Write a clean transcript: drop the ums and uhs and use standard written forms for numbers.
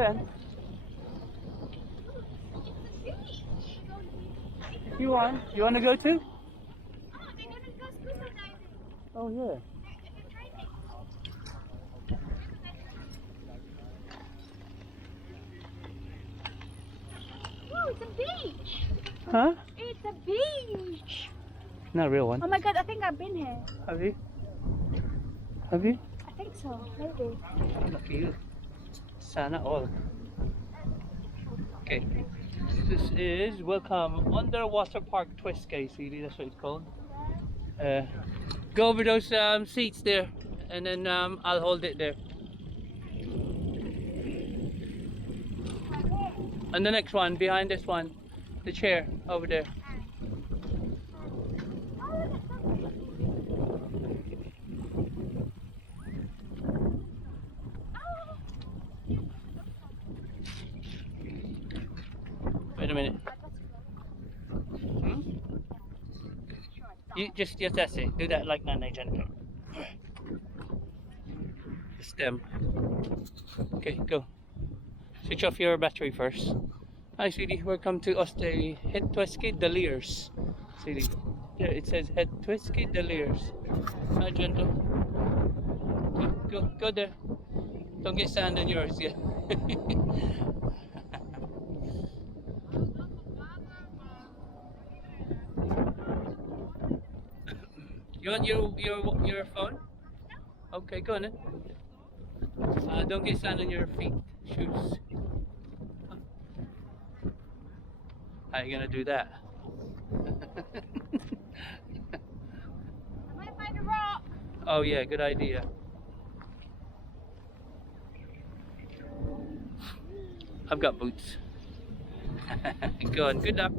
can. You want? You want to go too? Oh yeah. Oh, it's a beach. Huh? It's a beach. Not a real one. Oh my god, I think I've been here. Have you? Have you? I think so, maybe. Lucky you. Sana all. Okay. This is Welcome Underwater Park Twistgate, really, that's what it's called. Go over those seats there, and then I'll hold it there. And the next one, behind this one, the chair over there. Wait a minute. Hmm? You just that's it. Do that like that, gentle. The stem. Okay, go. Switch off your battery first. Hi, sweetie. Welcome to us. The Het Twiske de Leers. Sweetie. There it says Het Twiske de Leers. Hi, gentle. Go there. Don't get sand in yours yet. You want your phone? Okay, go on then. Don't get sand on your feet, shoes. How are you gonna do that? I might find a rock. Oh yeah, good idea. I've got boots. Go on, good luck.